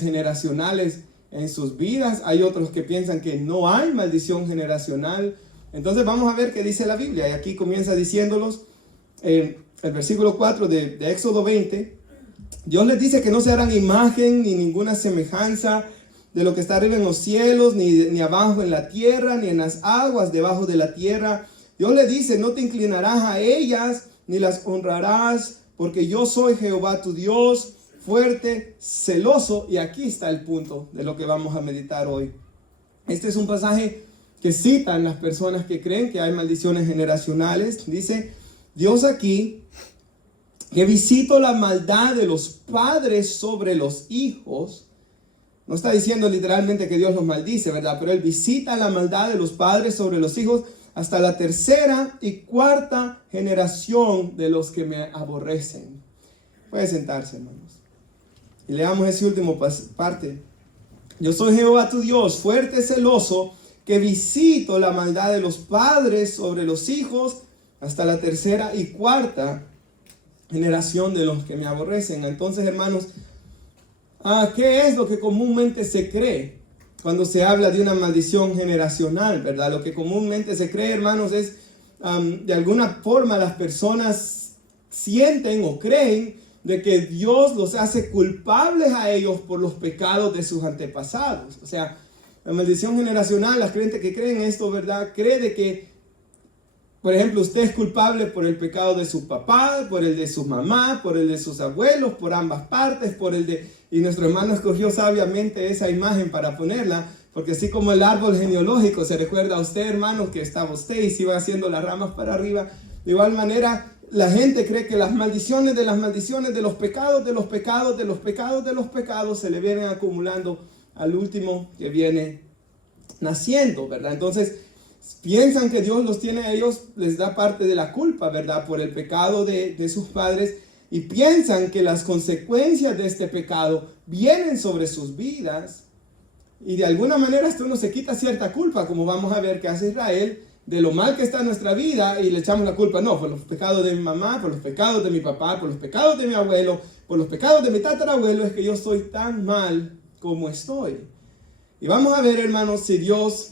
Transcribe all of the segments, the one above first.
generacionales en sus vidas. Hay otros que piensan que no hay maldición generacional. Entonces vamos a ver qué dice la Biblia. Y aquí comienza diciéndolos el versículo 4 de Éxodo 20. Dios les dice que no se harán imagen ni ninguna semejanza de lo que está arriba en los cielos, ni abajo en la tierra, ni en las aguas debajo de la tierra. Dios le dice, no te inclinarás a ellas, ni las honrarás, porque yo soy Jehová tu Dios, fuerte, celoso. Y aquí está el punto de lo que vamos a meditar hoy. Este es un pasaje que citan las personas que creen que hay maldiciones generacionales. Dice Dios aquí que visito la maldad de los padres sobre los hijos. No está diciendo literalmente que Dios los maldice, ¿verdad? Pero Él visita la maldad de los padres sobre los hijos hasta la tercera y cuarta generación de los que me aborrecen. Puede sentarse, hermanos. Y leamos ese último parte. Yo soy Jehová tu Dios, fuerte, celoso, que visito la maldad de los padres sobre los hijos hasta la tercera y cuarta generación de los que me aborrecen. Entonces, hermanos, ¿qué es lo que comúnmente se cree cuando se habla de una maldición generacional, verdad? Lo que comúnmente se cree, hermanos, es de alguna forma las personas sienten o creen de que Dios los hace culpables a ellos por los pecados de sus antepasados. O sea, la maldición generacional, la gente que cree en esto, ¿verdad? Cree de que, por ejemplo, usted es culpable por el pecado de su papá, por el de su mamá, por el de sus abuelos, por ambas partes, y nuestro hermano escogió sabiamente esa imagen para ponerla, porque así como el árbol genealógico se recuerda a usted, hermano, que estaba usted y se iba haciendo las ramas para arriba. De igual manera, la gente cree que las maldiciones, de los pecados, de los pecados, de los pecados, de los pecados, se le vienen acumulando al último que viene naciendo, ¿verdad? Entonces, piensan que Dios los tiene a ellos, les da parte de la culpa, ¿verdad? Por el pecado de sus padres, y piensan que las consecuencias de este pecado vienen sobre sus vidas, y de alguna manera esto uno se quita cierta culpa, como vamos a ver que hace Israel, de lo mal que está en nuestra vida, y le echamos la culpa, no, por los pecados de mi mamá, por los pecados de mi papá, por los pecados de mi abuelo, por los pecados de mi tatarabuelo, es que yo estoy tan mal como estoy. Y vamos a ver, hermanos, si Dios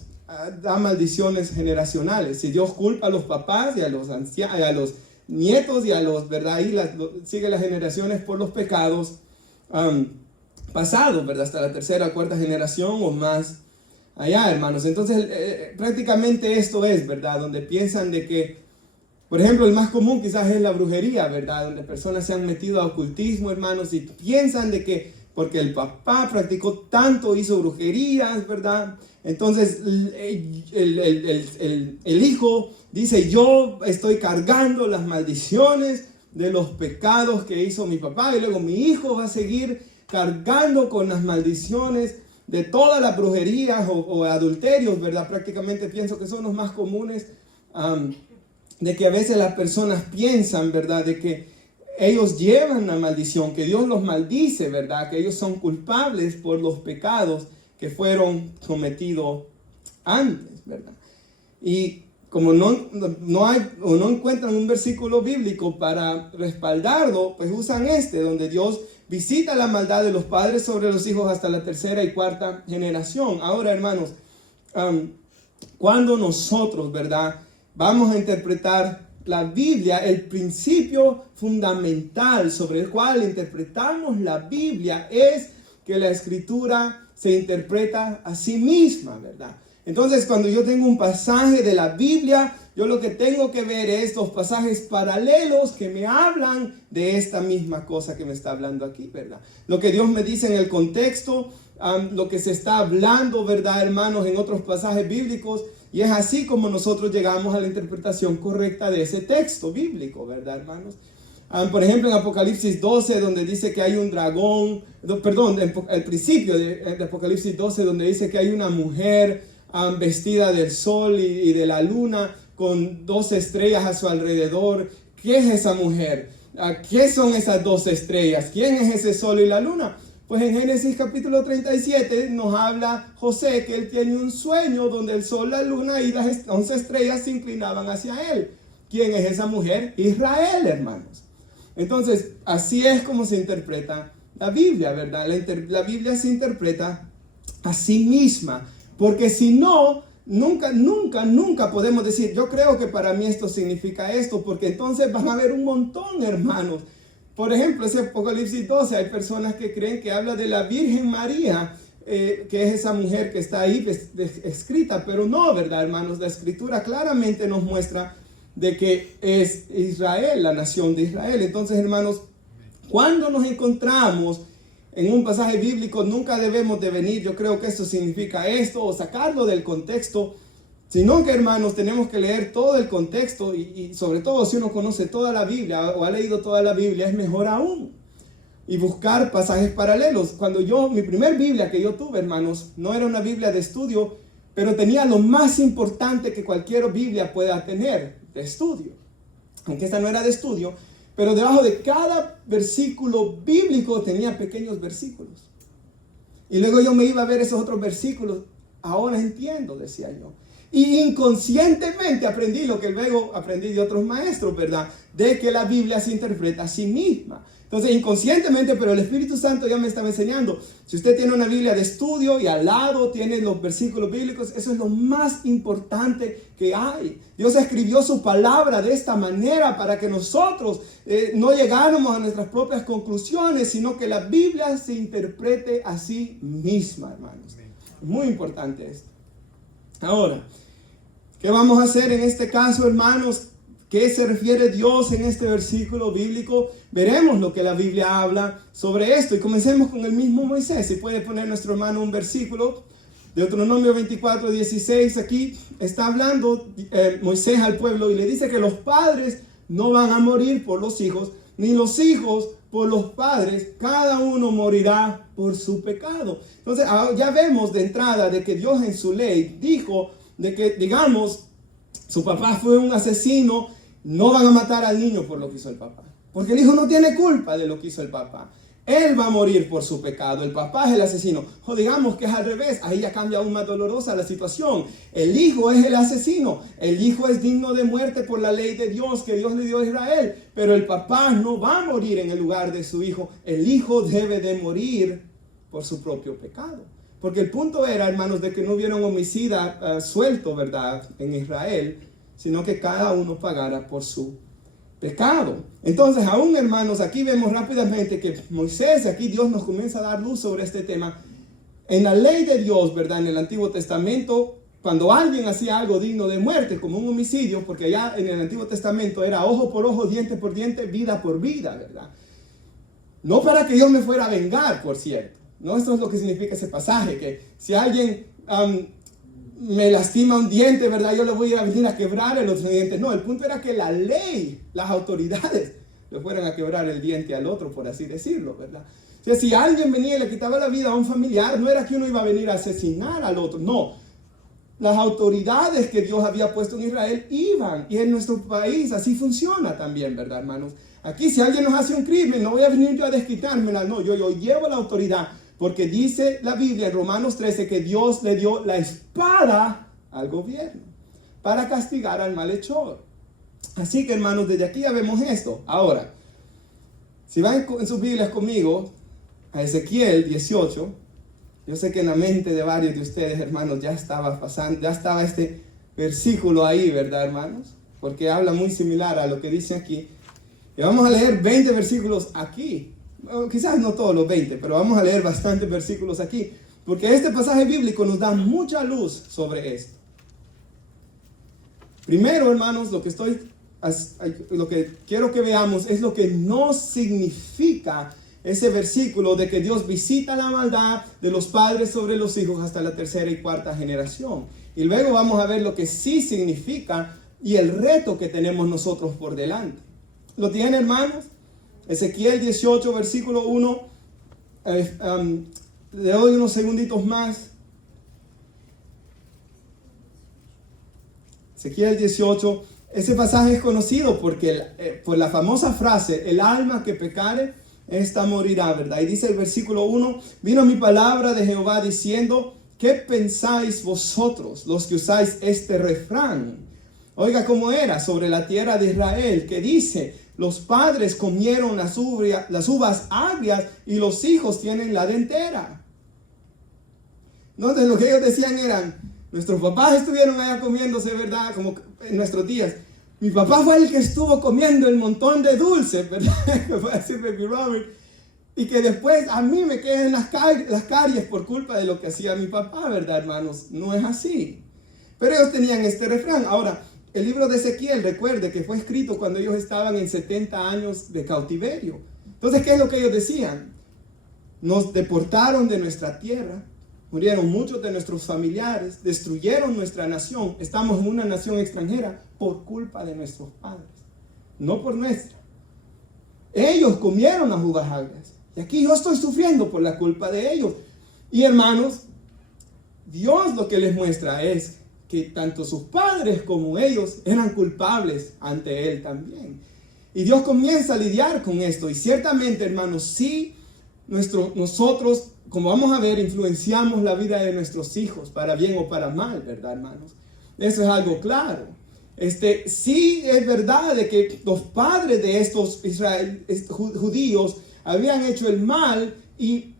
da maldiciones generacionales, si Dios culpa a los papás y a los ancianos, a los nietos y a los, ¿verdad? Y sigue las generaciones por los pecados pasados, ¿verdad? Hasta la tercera o cuarta generación o más allá, hermanos. Entonces, prácticamente esto es, ¿verdad? Donde piensan de que, por ejemplo, el más común quizás es la brujería, ¿verdad? Donde personas se han metido a ocultismo, hermanos, y piensan de que porque el papá practicó tanto, hizo brujerías, ¿verdad? Entonces el hijo dice, yo estoy cargando las maldiciones de los pecados que hizo mi papá, y luego mi hijo va a seguir cargando con las maldiciones de todas las brujerías o adulterios, ¿verdad? Prácticamente pienso que son los más comunes, de que a veces las personas piensan, ¿verdad? De que ellos llevan la maldición, que Dios los maldice, ¿verdad? Que ellos son culpables por los pecados que fueron cometidos antes, ¿verdad? Y como no hay o no encuentran un versículo bíblico para respaldarlo, pues usan donde Dios visita la maldad de los padres sobre los hijos hasta la tercera y cuarta generación. Ahora, hermanos, cuando nosotros, ¿verdad?, vamos a interpretar la Biblia, el principio fundamental sobre el cual interpretamos la Biblia es que la Escritura se interpreta a sí misma, ¿verdad? Entonces, cuando yo tengo un pasaje de la Biblia, yo lo que tengo que ver es los pasajes paralelos que me hablan de esta misma cosa que me está hablando aquí, ¿verdad? Lo que Dios me dice en el contexto, lo que se está hablando, ¿verdad, hermanos, en otros pasajes bíblicos. Y es así como nosotros llegamos a la interpretación correcta de ese texto bíblico, ¿verdad, hermanos? Por ejemplo, en Apocalipsis 12, donde dice que hay un dragón, el principio de Apocalipsis 12, donde dice que hay una mujer vestida del sol y de la luna, con 12 estrellas a su alrededor. ¿Qué es esa mujer? ¿Qué son esas 12 estrellas? ¿Quién es ese sol y la luna? Pues en Génesis capítulo 37 nos habla José que él tiene un sueño donde el sol, la luna y las 11 estrellas se inclinaban hacia él. ¿Quién es esa mujer? Israel, hermanos. Entonces, así es como se interpreta la Biblia, ¿verdad? La Biblia se interpreta a sí misma, porque si no, nunca podemos decir, yo creo que para mí esto significa esto, porque entonces van a haber un montón, hermanos. Por ejemplo, ese Apocalipsis 12, hay personas que creen que habla de la Virgen María, que es esa mujer que está ahí escrita, pero no, ¿verdad, hermanos? La Escritura claramente nos muestra de que es Israel, la nación de Israel. Entonces, hermanos, cuando nos encontramos en un pasaje bíblico, nunca debemos de venir, yo creo que esto significa esto, o sacarlo del contexto, sino que, hermanos, tenemos que leer todo el contexto y sobre todo si uno conoce toda la Biblia o ha leído toda la Biblia, es mejor aún. Y buscar pasajes paralelos. Mi primer Biblia que yo tuve, hermanos, no era una Biblia de estudio, pero tenía lo más importante que cualquier Biblia pueda tener, de estudio. Aunque esta no era de estudio, pero debajo de cada versículo bíblico tenía pequeños versículos. Y luego yo me iba a ver esos otros versículos. Ahora entiendo, decía yo. Y inconscientemente aprendí lo que luego aprendí de otros maestros, ¿verdad? De que la Biblia se interpreta a sí misma. Entonces, inconscientemente, pero el Espíritu Santo ya me estaba enseñando. Si usted tiene una Biblia de estudio y al lado tiene los versículos bíblicos, eso es lo más importante que hay. Dios escribió su palabra de esta manera para que nosotros no llegáramos a nuestras propias conclusiones, sino que la Biblia se interprete a sí misma, hermanos. Es muy importante esto. Ahora, ¿qué vamos a hacer en este caso, hermanos? ¿Qué se refiere Dios en este versículo bíblico? Veremos lo que la Biblia habla sobre esto. Y comencemos con el mismo Moisés. Si puede poner nuestro hermano un versículo. Deuteronomio 24:16. Aquí está hablando Moisés al pueblo y le dice que los padres no van a morir por los hijos, ni los hijos por los padres. Cada uno morirá por su pecado. Entonces ya vemos de entrada de que Dios en su ley dijo de que, digamos, su papá fue un asesino, no van a matar al niño por lo que hizo el papá. Porque el hijo no tiene culpa de lo que hizo el papá. Él va a morir por su pecado. El papá es el asesino. O digamos que es al revés. Ahí ya cambia aún más dolorosa la situación. El hijo es el asesino. El hijo es digno de muerte por la ley de Dios que Dios le dio a Israel. Pero el papá no va a morir en el lugar de su hijo. El hijo debe de morir por su propio pecado. Porque el punto era, hermanos, de que no hubiera un homicida suelto, ¿verdad?, en Israel, sino que cada uno pagara por su pecado. Entonces, aún, hermanos, aquí vemos rápidamente que Moisés, aquí Dios nos comienza a dar luz sobre este tema. En la ley de Dios, ¿verdad?, en el Antiguo Testamento, cuando alguien hacía algo digno de muerte, como un homicidio, porque allá en el Antiguo Testamento era ojo por ojo, diente por diente, vida por vida, ¿verdad? No para que Dios me fuera a vengar, por cierto. No, esto es lo que significa ese pasaje, que si alguien me lastima un diente, ¿verdad?, yo le voy a ir a venir a quebrar el otro diente. No, el punto era que la ley, las autoridades, le fueran a quebrar el diente al otro, por así decirlo, ¿verdad? O sea, si alguien venía y le quitaba la vida a un familiar, no era que uno iba a venir a asesinar al otro, no. Las autoridades que Dios había puesto en Israel iban, y en nuestro país así funciona también, ¿verdad, hermanos? Aquí si alguien nos hace un crimen, no voy a venir yo a desquitármela, no, yo llevo la autoridad. Porque dice la Biblia en Romanos 13 que Dios le dio la espada al gobierno para castigar al malhechor. Así que, hermanos, desde aquí ya vemos esto. Ahora, si van en sus Biblias conmigo a Ezequiel 18, yo sé que en la mente de varios de ustedes, hermanos, ya estaba este versículo ahí, ¿verdad, hermanos? Porque habla muy similar a lo que dice aquí. Y vamos a leer 20 versículos aquí. Quizás no todos los 20, pero vamos a leer bastantes versículos aquí, porque este pasaje bíblico nos da mucha luz sobre esto. Primero, hermanos, lo que quiero que veamos es lo que no significa ese versículo de que Dios visita la maldad de los padres sobre los hijos hasta la tercera y cuarta generación. Y luego vamos a ver lo que sí significa y el reto que tenemos nosotros por delante. ¿Lo tienen, hermanos? Ezequiel 18, versículo 1. Le doy unos segunditos más. Ezequiel 18. Ese pasaje es conocido porque por la famosa frase, el alma que pecare, esta morirá, ¿verdad? Y dice el versículo 1, vino mi palabra de Jehová diciendo, ¿qué pensáis vosotros, los que usáis este refrán? Oiga cómo era sobre la tierra de Israel, que dice, los padres comieron las uvas agrias y los hijos tienen la dentera. Entonces lo que ellos decían eran, nuestros papás estuvieron allá comiéndose, ¿verdad? Como en nuestros días. Mi papá fue el que estuvo comiendo el montón de dulces, ¿verdad? Que fue a decir Baby Robert. Y que después a mí me quedan las caries por culpa de lo que hacía mi papá, ¿verdad, hermanos? No es así. Pero ellos tenían este refrán. Ahora, el libro de Ezequiel, recuerde que fue escrito cuando ellos estaban en 70 años de cautiverio. Entonces, ¿qué es lo que ellos decían? Nos deportaron de nuestra tierra, murieron muchos de nuestros familiares, destruyeron nuestra nación, estamos en una nación extranjera por culpa de nuestros padres, no por nuestra. Ellos comieron las uvas agrias y aquí yo estoy sufriendo por la culpa de ellos. Y hermanos, Dios lo que les muestra es que tanto sus padres como ellos eran culpables ante Él también. Y Dios comienza a lidiar con esto. Y ciertamente, hermanos, sí, nosotros, como vamos a ver, influenciamos la vida de nuestros hijos, para bien o para mal, ¿verdad, hermanos? Eso es algo claro. Sí es verdad de que los padres de estos judíos habían hecho el mal y,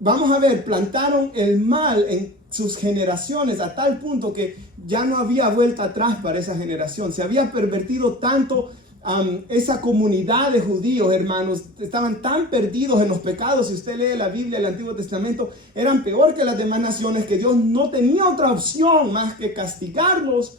vamos a ver, plantaron el mal en sus generaciones a tal punto que ya no había vuelta atrás para esa generación. Se había pervertido tanto esa comunidad de judíos, hermanos, estaban tan perdidos en los pecados. Si usted lee la Biblia, el Antiguo Testamento, eran peor que las demás naciones, que Dios no tenía otra opción más que castigarlos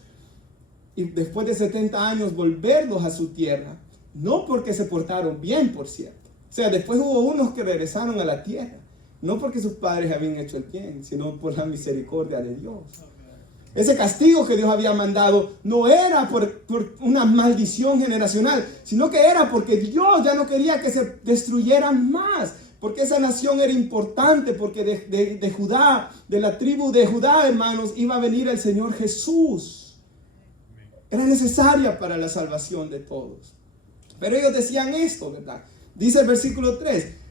y después de 70 años volverlos a su tierra. No porque se portaron bien, por cierto. O sea, después hubo unos que regresaron a la tierra. No porque sus padres habían hecho el bien, sino por la misericordia de Dios. Ese castigo que Dios había mandado no era por una maldición generacional, sino que era porque Dios ya no quería que se destruyeran más. Porque esa nación era importante, porque de Judá, de la tribu de Judá, hermanos, iba a venir el Señor Jesús. Era necesaria para la salvación de todos. Pero ellos decían esto, ¿verdad? Dice el versículo 3.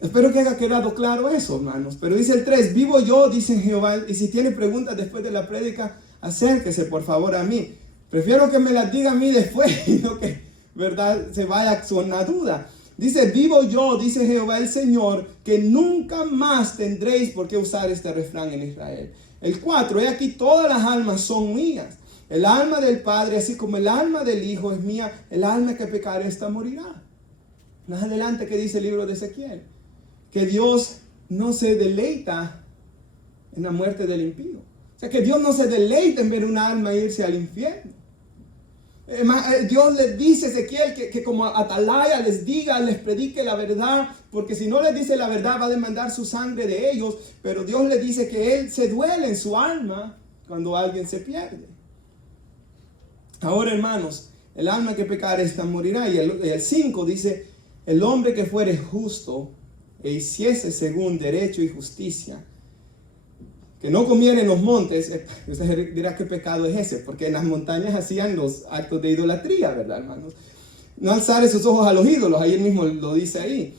Espero que haya quedado claro eso, hermanos. Pero dice el 3, vivo yo, dice Jehová, y si tiene preguntas después de la prédica, acérquese por favor a mí. Prefiero que me las diga a mí después y no que, ¿verdad?, se vaya con la duda. Dice, vivo yo, dice Jehová el Señor, que nunca más tendréis por qué usar este refrán en Israel. El 4, he aquí todas las almas son mías. El alma del Padre, así como el alma del Hijo es mía, el alma que pecare esta morirá. Más adelante, ¿qué dice el libro de Ezequiel? Que Dios no se deleita en la muerte del impío. O sea, que Dios no se deleita en ver un alma irse al infierno. Dios les dice a Ezequiel que como atalaya les diga, les predique la verdad, porque si no les dice la verdad va a demandar su sangre de ellos. Pero Dios les dice que Él se duele en su alma cuando alguien se pierde. Ahora, hermanos, el alma que pecare esta morirá. Y el 5 dice, el hombre que fuere justo e hiciese según derecho y justicia, que no comiera en los montes. Usted dirá, ¿qué pecado es ese? Porque en las montañas hacían los actos de idolatría, ¿verdad, hermanos? No alzar sus ojos a los ídolos, ahí mismo lo dice ahí.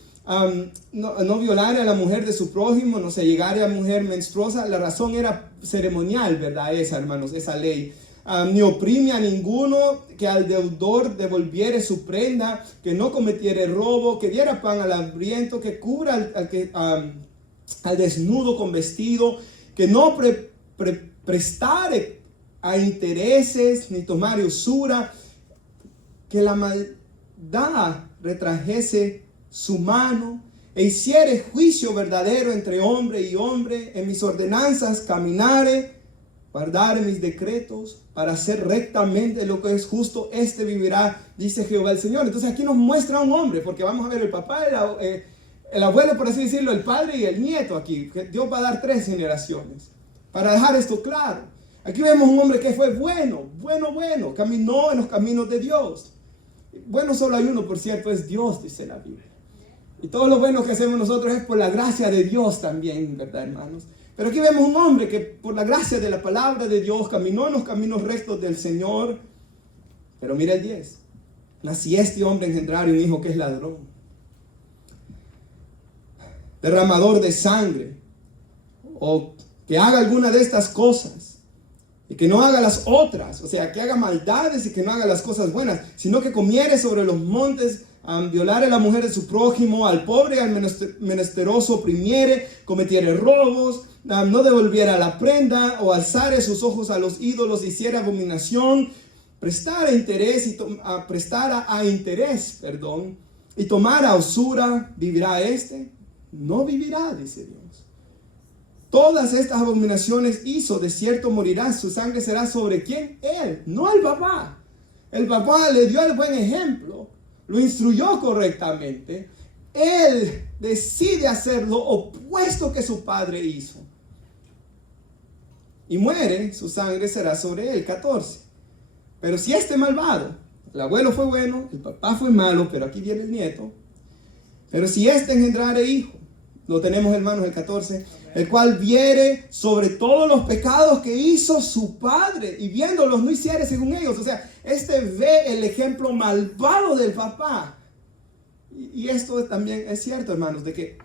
No violare a la mujer de su prójimo, no se llegare a mujer menstruosa. La razón era ceremonial, ¿verdad? Esa, hermanos, esa ley. Ni oprime a ninguno, que al deudor devolviere su prenda, que no cometiere robo, que diera pan al hambriento, que cubra al desnudo con vestido, que no prestare a intereses, ni tomare usura, que la maldad retrajese su mano, e hiciere juicio verdadero entre hombre y hombre, en mis ordenanzas caminare, guardar mis decretos para hacer rectamente lo que es justo, este vivirá, dice Jehová el Señor. Entonces aquí nos muestra a un hombre, porque vamos a ver el papá, el abuelo, por así decirlo, el padre y el nieto aquí. Que Dios va a dar 3 generaciones. Para dejar esto claro. Aquí vemos un hombre que fue bueno, caminó en los caminos de Dios. Bueno, solo hay uno, por cierto, es Dios, dice la Biblia. Y todo lo bueno que hacemos nosotros es por la gracia de Dios también, ¿verdad, hermanos? Pero aquí vemos un hombre que por la gracia de la palabra de Dios caminó en los caminos rectos del Señor. Pero mira el 10. Así este hombre engendrare un hijo que es ladrón, derramador de sangre, o que haga alguna de estas cosas. y que no haga las otras, o sea, que haga maldades y que no haga las cosas buenas, sino que comiere sobre los montes, violare a la mujer de su prójimo, al pobre y al menesteroso oprimiere, cometiere robos, no devolviera la prenda, o alzare sus ojos a los ídolos, hiciera abominación, prestara a interés, y tomara usura, ¿vivirá este? No vivirá, dice Dios. Todas estas abominaciones hizo, de cierto morirá, su sangre será sobre ¿quién? Él, no el papá. El papá le dio el buen ejemplo, lo instruyó correctamente. Él decide hacer lo opuesto que su padre hizo. Y muere, su sangre será sobre él. 14. Pero si este malvado, el abuelo fue bueno, el papá fue malo, pero aquí viene el nieto. Pero si este engendrare hijo, lo tenemos, hermanos, el 14, el cual viere sobre todos los pecados que hizo su padre, y viéndolos no hiciere según ellos. O sea, este ve el ejemplo malvado del papá. Y esto también es cierto, hermanos, de que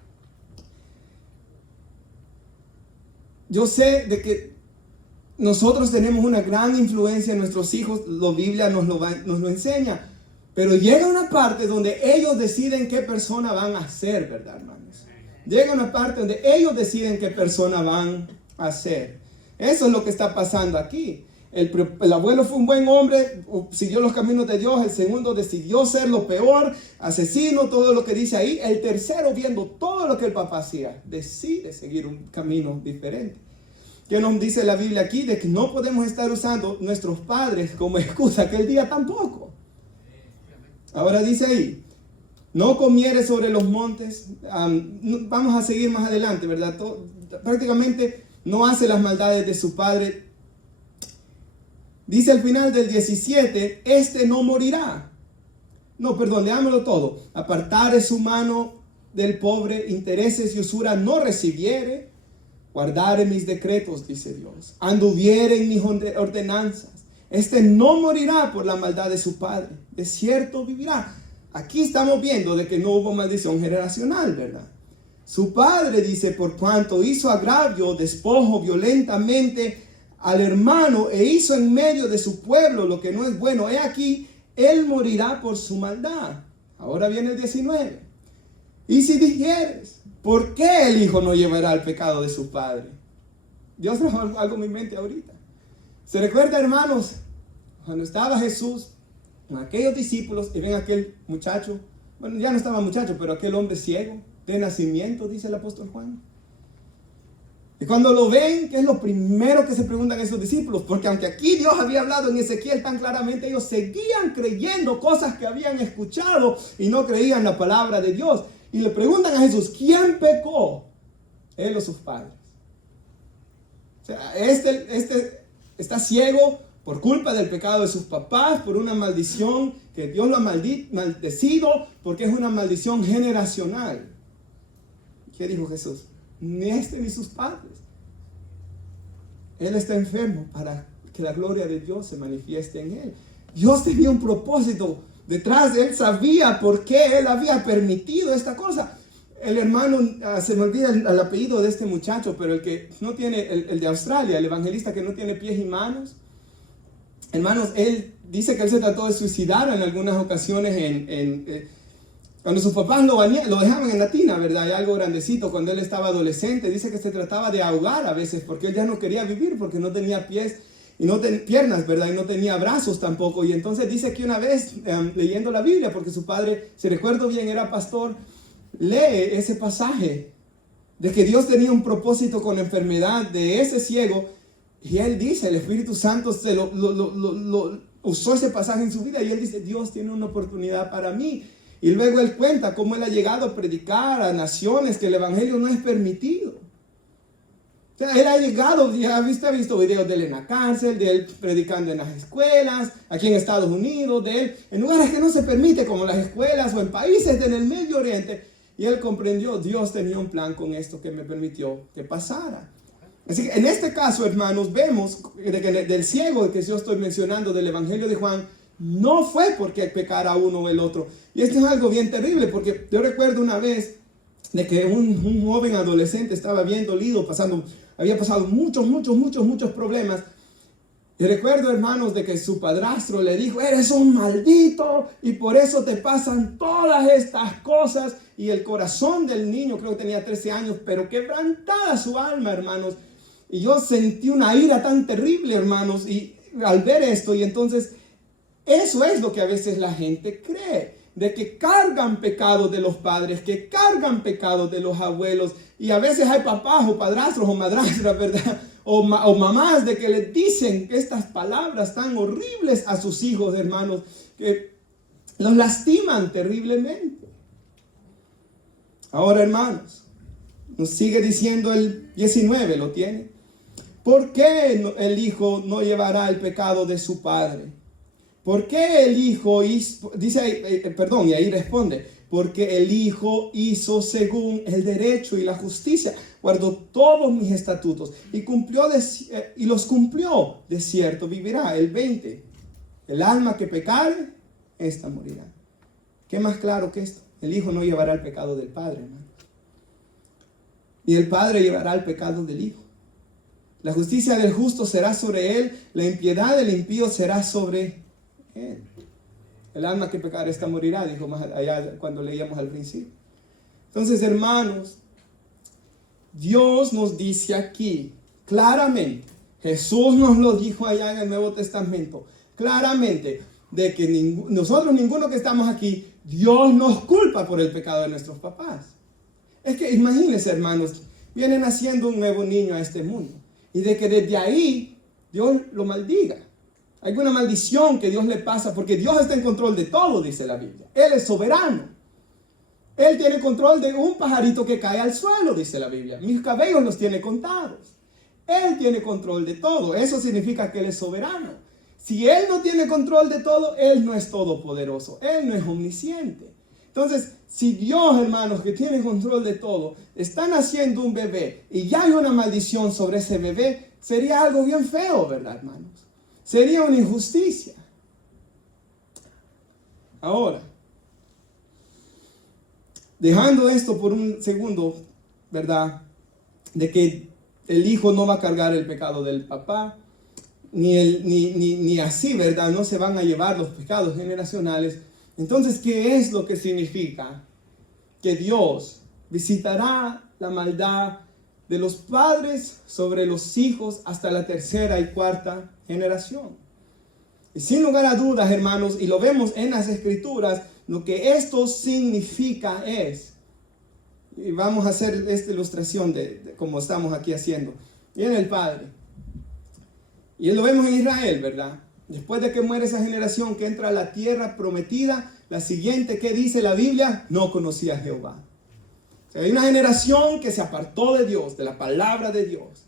yo sé de que nosotros tenemos una gran influencia en nuestros hijos, la Biblia nos lo enseña, pero llega una parte donde ellos deciden qué persona van a ser, ¿verdad, hermanos? Llega una parte donde ellos deciden qué persona van a ser. Eso es lo que está pasando aquí. El abuelo fue un buen hombre, siguió los caminos de Dios. El segundo decidió ser lo peor, asesino, todo lo que dice ahí. El tercero, viendo todo lo que el papá hacía, decide seguir un camino diferente. ¿Qué nos dice la Biblia aquí? De que no podemos estar usando nuestros padres como excusa aquel día tampoco. Ahora dice ahí, no comiere sobre los montes. Vamos a seguir más adelante, ¿verdad? Prácticamente no hace las maldades de su padre. Dice al final del 17, este no morirá. No, perdón, leámoslo todo. Apartare su mano del pobre, intereses y usura no recibiere. Guardare mis decretos, dice Dios. Anduviere en mis ordenanzas. Este no morirá por la maldad de su padre. De cierto vivirá. Aquí estamos viendo de que no hubo maldición generacional, ¿verdad? Su padre dice, por cuanto hizo agravio, despojo violentamente al hermano e hizo en medio de su pueblo lo que no es bueno. He aquí, él morirá por su maldad. Ahora viene el 19. Y si dijeres, ¿por qué el hijo no llevará el pecado de su padre? Dios trajo algo en mi mente ahorita. ¿Se recuerda, hermanos? Cuando estaba Jesús con aquellos discípulos y ven aquel muchacho, bueno, ya no estaba muchacho, pero aquel hombre ciego de nacimiento, dice el apóstol Juan. Y cuando lo ven, ¿qué es lo primero que se preguntan esos discípulos? Porque aunque aquí Dios había hablado en Ezequiel tan claramente, ellos seguían creyendo cosas que habían escuchado y no creían la palabra de Dios. Y le preguntan a Jesús, ¿quién pecó? Él o sus padres. O sea, este está ciego por culpa del pecado de sus papás, por una maldición que Dios lo ha maldecido, porque es una maldición generacional. ¿Qué dijo Jesús? Ni este ni sus padres. Él está enfermo para que la gloria de Dios se manifieste en él. Dios tenía un propósito detrás de él, sabía por qué él había permitido esta cosa. El hermano, se me olvida el apellido de este muchacho, pero el que no tiene, el de Australia, el evangelista que no tiene pies y manos. Hermanos, él dice que él se trató de suicidar en algunas ocasiones cuando sus papás lo dejaban en la tina, ¿verdad? Hay algo grandecito. Cuando él estaba adolescente, dice que se trataba de ahogar a veces porque él ya no quería vivir, porque no tenía pies y no tenía piernas, ¿verdad? Y no tenía brazos tampoco. Y entonces dice que una vez, leyendo la Biblia, porque su padre, si recuerdo bien, era pastor, lee ese pasaje de que Dios tenía un propósito con la enfermedad de ese ciego. Y él dice, el Espíritu Santo usó ese pasaje en su vida y él dice, Dios tiene una oportunidad para mí. Y luego él cuenta cómo él ha llegado a predicar a naciones que el evangelio no es permitido. O sea, él ha llegado, ya ha visto videos de él en la cárcel, de él predicando en las escuelas, aquí en Estados Unidos, de él en lugares que no se permite, como las escuelas o en países en el Medio Oriente. Y él comprendió, Dios tenía un plan con esto que me permitió que pasara. Así que en este caso, hermanos, vemos de que del ciego que yo estoy mencionando del Evangelio de Juan, no fue porque pecara uno o el otro. Y esto es algo bien terrible, porque yo recuerdo una vez de que un joven adolescente estaba bien dolido, había pasado muchos problemas. Y recuerdo, hermanos, de que su padrastro le dijo, eres un maldito y por eso te pasan todas estas cosas. Y el corazón del niño, creo que tenía 13 años, pero quebrantada su alma, hermanos. Y yo sentí una ira tan terrible, hermanos, y al ver esto, y entonces eso es lo que a veces la gente cree, de que cargan pecados de los padres, que cargan pecados de los abuelos, y a veces hay papás o padrastros o madrastras, ¿verdad? O mamás de que les dicen estas palabras tan horribles a sus hijos, hermanos, que los lastiman terriblemente. Ahora, hermanos, nos sigue diciendo el 19, ¿lo tiene? ¿Por qué el hijo no llevará el pecado de su padre? ¿Por qué el hijo hizo, dice, y ahí responde, porque el hijo hizo según el derecho y la justicia, guardó todos mis estatutos y los cumplió, de cierto vivirá. El 20, el alma que pecare, esta morirá. ¿Qué más claro que esto? El hijo no llevará el pecado del padre, hermano. Y el padre llevará el pecado del hijo. La justicia del justo será sobre él, la impiedad del impío será sobre él. El alma que pecare, esta morirá, dijo más allá cuando leíamos al principio. Entonces, hermanos, Dios nos dice aquí claramente, Jesús nos lo dijo allá en el Nuevo Testamento, claramente, de que ninguno que estamos aquí, Dios nos culpa por el pecado de nuestros papás. Es que imagínense, hermanos, viene naciendo un nuevo niño a este mundo, y de que desde ahí Dios lo maldiga. Hay una maldición que Dios le pasa, porque Dios está en control de todo, dice la Biblia. Él es soberano. Él tiene control de un pajarito que cae al suelo, dice la Biblia. Mis cabellos los tiene contados. Él tiene control de todo. Eso significa que Él es soberano. Si Él no tiene control de todo, Él no es todopoderoso. Él no es omnisciente. Entonces, si Dios, hermanos, que tiene control de todo, está naciendo un bebé y ya hay una maldición sobre ese bebé, sería algo bien feo, ¿verdad, hermanos? Sería una injusticia. Ahora, dejando esto por un segundo, ¿verdad? De que el hijo no va a cargar el pecado del papá, ni así, ¿verdad? No se van a llevar los pecados generacionales. Entonces, ¿qué es lo que significa? Que Dios visitará la maldad de los padres sobre los hijos hasta la tercera y cuarta generación. Y sin lugar a dudas, hermanos, y lo vemos en las Escrituras, lo que esto significa es, y vamos a hacer esta ilustración de como estamos aquí haciendo. Viene el padre, y lo vemos en Israel, ¿verdad? Después de que muere esa generación que entra a la tierra prometida, la siguiente, ¿qué dice la Biblia? No conocía a Jehová. O sea, hay una generación que se apartó de Dios, de la palabra de Dios.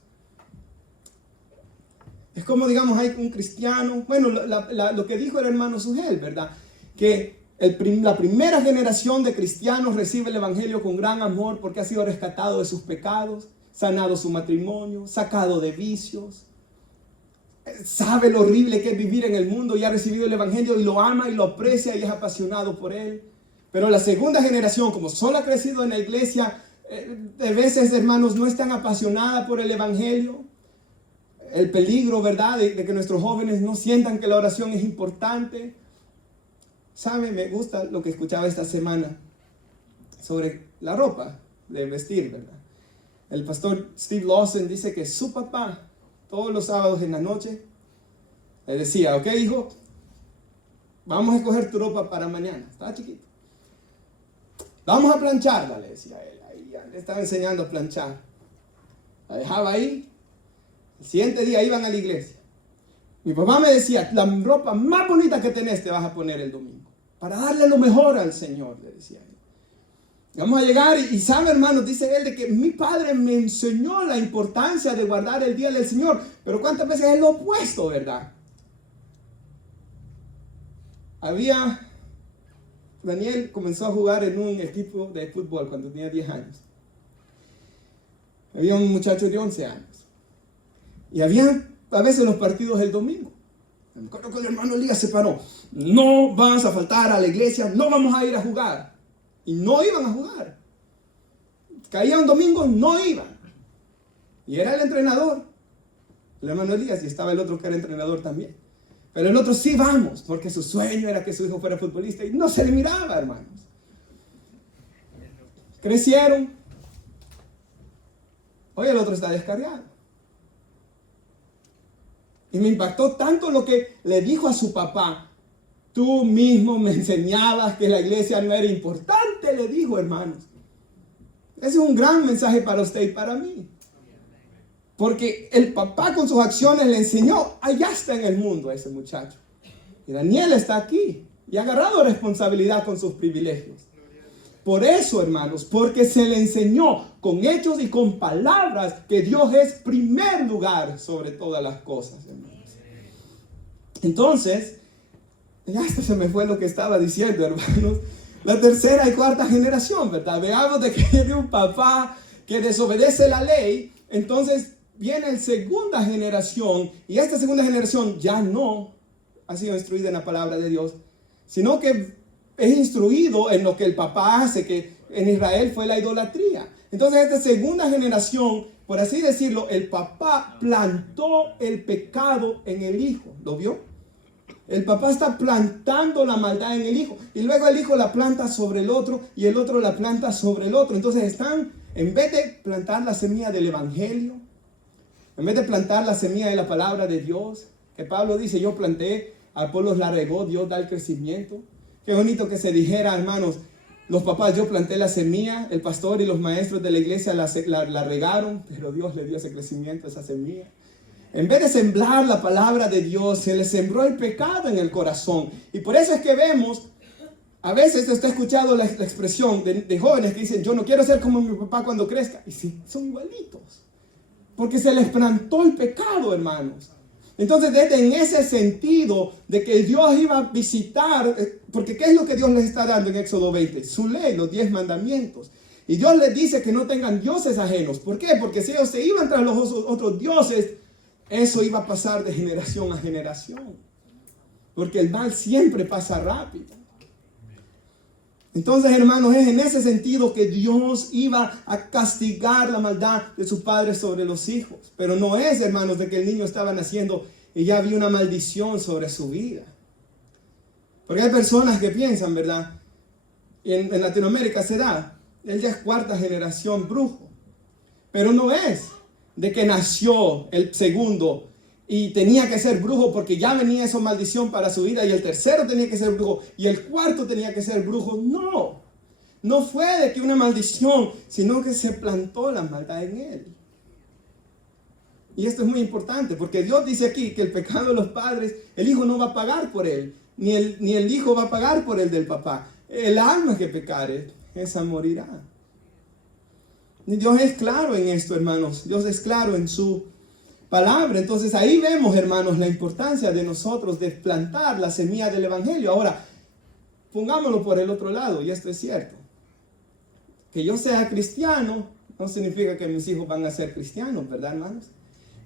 Es como, digamos, hay un cristiano, bueno, lo que dijo el hermano Sugel, ¿verdad? Que la primera generación de cristianos recibe el evangelio con gran amor porque ha sido rescatado de sus pecados, sanado su matrimonio, sacado de vicios. Sabe lo horrible que es vivir en el mundo y ha recibido el evangelio y lo ama y lo aprecia y es apasionado por él. Pero la segunda generación, como solo ha crecido en la iglesia, de veces, hermanos, no es tan apasionada por el evangelio. El peligro, ¿verdad?, de que nuestros jóvenes no sientan que la oración es importante. ¿Sabe? Me gusta lo que escuchaba esta semana sobre la ropa de vestir, ¿verdad? El pastor Steve Lawson dice que su papá, todos los sábados en la noche, le decía, ok, hijo, vamos a escoger tu ropa para mañana. Estaba chiquito. Vamos a plancharla, le decía él. Ahí ya le estaba enseñando a planchar. La dejaba ahí. El siguiente día iban a la iglesia. Mi papá me decía, la ropa más bonita que tenés te vas a poner el domingo. Para darle lo mejor al Señor, le decía él. Vamos a llegar y sabe, hermanos, dice él, de que mi padre me enseñó la importancia de guardar el día del Señor. Pero cuántas veces es lo opuesto, ¿verdad? Daniel comenzó a jugar en un equipo de fútbol cuando tenía 10 años. Había un muchacho de 11 años. Y había a veces los partidos el domingo. Me acuerdo que el hermano Elías se paró. No vas a faltar a la iglesia, no vamos a ir a jugar. Y no iban a jugar. Caía un domingo, no iban. Y era el entrenador. el hermano Elías, y estaba el otro que era entrenador también. Pero el otro sí vamos, porque su sueño era que su hijo fuera futbolista y no se le miraba, hermanos. Crecieron. Hoy el otro está descarriado. Y me impactó tanto lo que le dijo a su papá. Tú mismo me enseñabas que la iglesia no era importante, le dijo, hermanos. Ese es un gran mensaje para usted y para mí. Porque el papá con sus acciones le enseñó, allá está en el mundo ese muchacho. Y Daniel está aquí y ha agarrado responsabilidad con sus privilegios. Por eso, hermanos, porque se le enseñó con hechos y con palabras que Dios es primer lugar sobre todas las cosas, hermanos. Entonces, ya hasta se me fue lo que estaba diciendo, hermanos. La tercera y cuarta generación, ¿verdad? Veamos de que hay un papá que desobedece la ley. Entonces viene la segunda generación. Y esta segunda generación ya no ha sido instruida en la palabra de Dios, sino que es instruido en lo que el papá hace, que en Israel fue la idolatría. Entonces esta segunda generación, por así decirlo, el papá plantó el pecado en el hijo. ¿Lo vio? El papá está plantando la maldad en el hijo. Y luego el hijo la planta sobre el otro y el otro la planta sobre el otro. Entonces están, en vez de plantar la semilla del evangelio, en vez de plantar la semilla de la palabra de Dios, que Pablo dice, yo planté, Apolos la regó, Dios da el crecimiento. Qué bonito que se dijera, hermanos, los papás, yo planté la semilla, el pastor y los maestros de la iglesia la regaron, pero Dios le dio ese crecimiento, esa semilla. En vez de sembrar la palabra de Dios, se le sembró el pecado en el corazón. Y por eso es que vemos, a veces usted ha escuchado la expresión de jóvenes que dicen, yo no quiero ser como mi papá cuando crezca. Y sí, son igualitos. Porque se les plantó el pecado, hermanos. Entonces, desde en ese sentido de que Dios iba a visitar, porque ¿qué es lo que Dios les está dando en Éxodo 20? Su ley, los 10 mandamientos. Y Dios les dice que no tengan dioses ajenos. ¿Por qué? Porque si ellos se iban tras los otros dioses, eso iba a pasar de generación a generación. Porque el mal siempre pasa rápido. Entonces, hermanos, es en ese sentido que Dios iba a castigar la maldad de sus padres sobre los hijos. Pero no es, hermanos, de que el niño estaba naciendo y ya había una maldición sobre su vida. Porque hay personas que piensan, ¿verdad? En Latinoamérica se da. Él ya es cuarta generación brujo. Pero no es de que nació el segundo y tenía que ser brujo porque ya venía esa maldición para su vida, y el tercero tenía que ser brujo y el cuarto tenía que ser brujo. No fue de que una maldición, sino que se plantó la maldad en él. Y esto es muy importante porque Dios dice aquí que el pecado de los padres, el hijo no va a pagar por él, ni el hijo va a pagar por el del papá. El alma que pecare, esa morirá. Y Dios es claro en esto, hermanos. Dios es claro en su palabra. Entonces ahí vemos, hermanos, la importancia de nosotros de plantar la semilla del evangelio. Ahora, pongámoslo por el otro lado, y esto es cierto. Que yo sea cristiano no significa que mis hijos van a ser cristianos, ¿verdad, hermanos?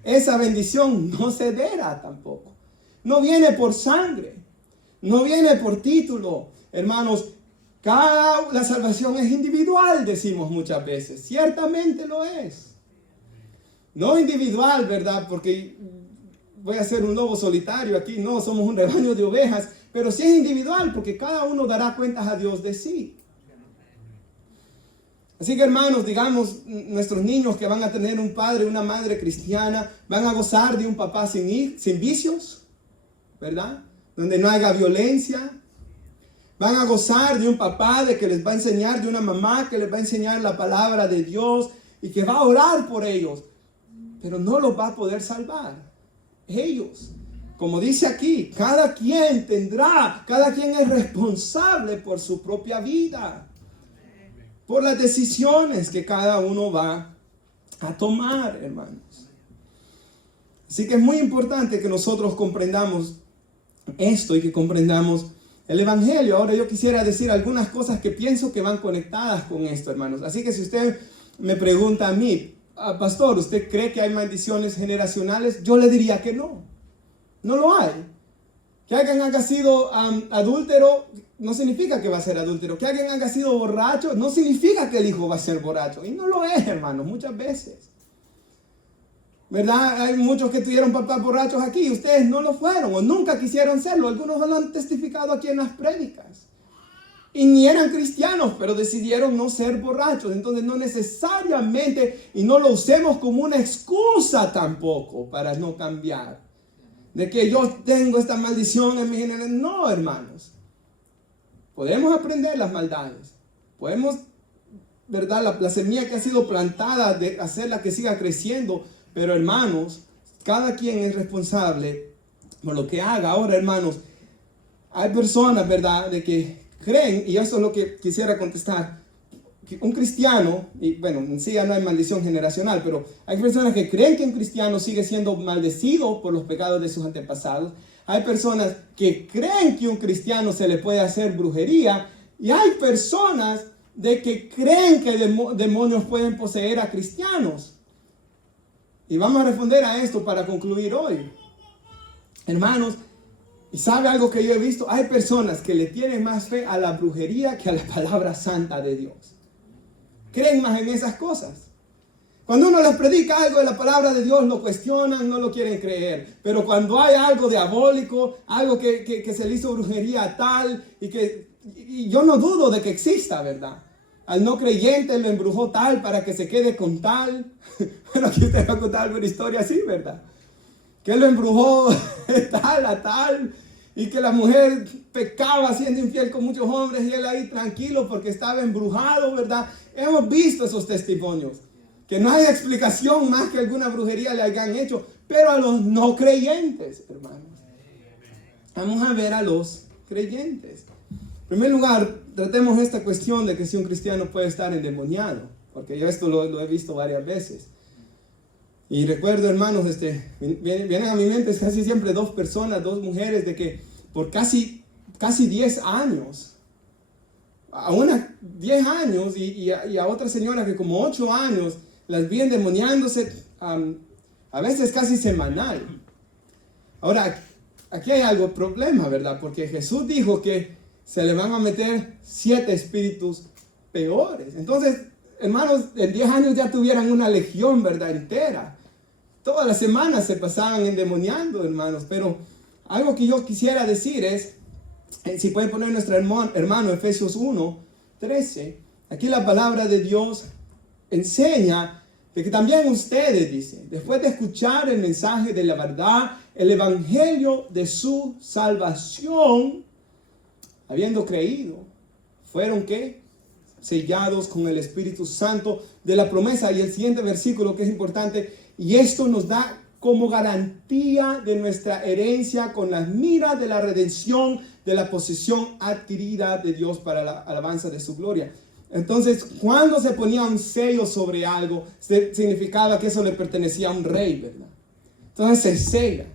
Esa bendición no se hereda tampoco. No viene por sangre, no viene por título, hermanos. La salvación es individual, decimos muchas veces. Ciertamente lo es. No individual, ¿verdad? Porque voy a ser un lobo solitario aquí. No, somos un rebaño de ovejas. Pero sí es individual, porque cada uno dará cuentas a Dios de sí. Así que, hermanos, digamos, nuestros niños que van a tener un padre, una madre cristiana, van a gozar de un papá sin vicios, ¿verdad? Donde no haya violencia. Van a gozar de un papá de que les va a enseñar, de una mamá que les va a enseñar la palabra de Dios y que va a orar por ellos. Pero no los va a poder salvar. Ellos, como dice aquí, cada quien es responsable por su propia vida. Por las decisiones que cada uno va a tomar, hermanos. Así que es muy importante que nosotros comprendamos esto y que comprendamos el evangelio. Ahora yo quisiera decir algunas cosas que pienso que van conectadas con esto, hermanos. Así que si usted me pregunta a mí, pastor, ¿usted cree que hay maldiciones generacionales? Yo le diría que no. No lo hay. Que alguien haya sido adúltero no significa que va a ser adúltero. Que alguien haya sido borracho no significa que el hijo va a ser borracho. Y no lo es, hermanos, muchas veces. ¿verdad? Hay muchos que tuvieron papás borrachos aquí. Ustedes no lo fueron o nunca quisieron serlo. Algunos lo han testificado aquí en las prédicas. Y ni eran cristianos, pero decidieron no ser borrachos. Entonces no necesariamente, y no lo usemos como una excusa tampoco para no cambiar. De que yo tengo esta maldición en mi generación. No, hermanos. Podemos aprender las maldades. Podemos, ¿verdad? La semilla que ha sido plantada, de hacerla que siga creciendo. Pero hermanos, cada quien es responsable por lo que haga. Ahora, hermanos, hay personas, ¿verdad? De que creen, y eso es lo que quisiera contestar, que un cristiano, y bueno, en sí ya no hay maldición generacional, pero hay personas que creen que un cristiano sigue siendo maldecido por los pecados de sus antepasados. Hay personas que creen que un cristiano se le puede hacer brujería, y hay personas de que creen que demonios pueden poseer a cristianos. Y vamos a responder a esto para concluir hoy. Hermanos, y sabe algo que yo he visto, hay personas que le tienen más fe a la brujería que a la palabra santa de Dios. Creen más en esas cosas. Cuando uno les predica algo de la palabra de Dios, lo cuestionan, no lo quieren creer. Pero cuando hay algo diabólico, algo que se le hizo brujería a tal, y yo no dudo de que exista, ¿verdad? Al no creyente lo embrujó tal para que se quede con tal. Bueno, aquí usted va a contar alguna historia así, ¿verdad? Que lo embrujó tal a tal, y que la mujer pecaba siendo infiel con muchos hombres y él ahí tranquilo porque estaba embrujado, ¿verdad? Hemos visto esos testimonios, que no hay explicación más que alguna brujería le hayan hecho, pero a los no creyentes, hermanos. Vamos a ver a los creyentes. En primer lugar, tratemos esta cuestión de que si un cristiano puede estar endemoniado, porque yo esto lo he visto varias veces. Y recuerdo, hermanos, vienen a mi mente casi siempre dos personas, dos mujeres, de que por casi 10 años, a una 10 años y a otra señora que como 8 años, las vi endemoniándose a veces casi semanal. Ahora, aquí hay algo problema, ¿verdad? Porque Jesús dijo que se le van a meter 7 espíritus peores. Entonces, hermanos, en 10 años ya tuvieran una legión, ¿verdad? Entera. Todas las semanas se pasaban endemoniando, hermanos. Pero algo que yo quisiera decir es, si pueden poner nuestro hermano Efesios 1:13, aquí la palabra de Dios enseña de que también ustedes, dice, después de escuchar el mensaje de la verdad, el evangelio de su salvación, habiendo creído, fueron ¿qué? Sellados con el Espíritu Santo de la promesa. Y el siguiente versículo que es importante, y esto nos da como garantía de nuestra herencia con las miras de la redención de la posesión adquirida de Dios para la alabanza de su gloria. Entonces, cuando se ponía un sello sobre algo, significaba que eso le pertenecía a un rey, ¿verdad? Entonces se sella.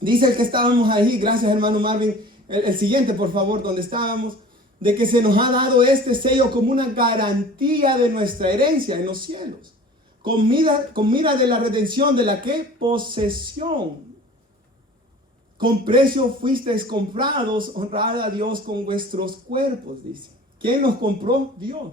Dice el que estábamos ahí, gracias hermano Marvin, el siguiente por favor, donde estábamos, de que se nos ha dado este sello como una garantía de nuestra herencia en los cielos. Con mira de la redención de la que posesión. Con precio fuisteis comprados, honrad a Dios con vuestros cuerpos, dice. ¿Quién nos compró? Dios.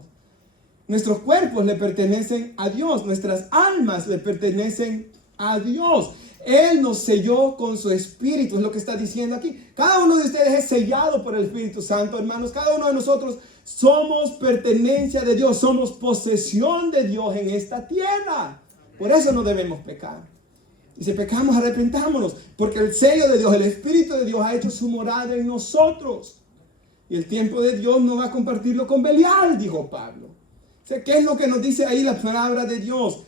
Nuestros cuerpos le pertenecen a Dios, nuestras almas le pertenecen a Dios. Él nos selló con su Espíritu, es lo que está diciendo aquí. Cada uno de ustedes es sellado por el Espíritu Santo, hermanos. Cada uno de nosotros somos pertenencia de Dios, somos posesión de Dios en esta tierra. Por eso no debemos pecar. Y si pecamos, arrepentámonos, porque el sello de Dios, el Espíritu de Dios ha hecho su morada en nosotros. Y el tiempo de Dios no va a compartirlo con Belial, dijo Pablo. O sea, ¿qué es lo que nos dice ahí la palabra de Dios?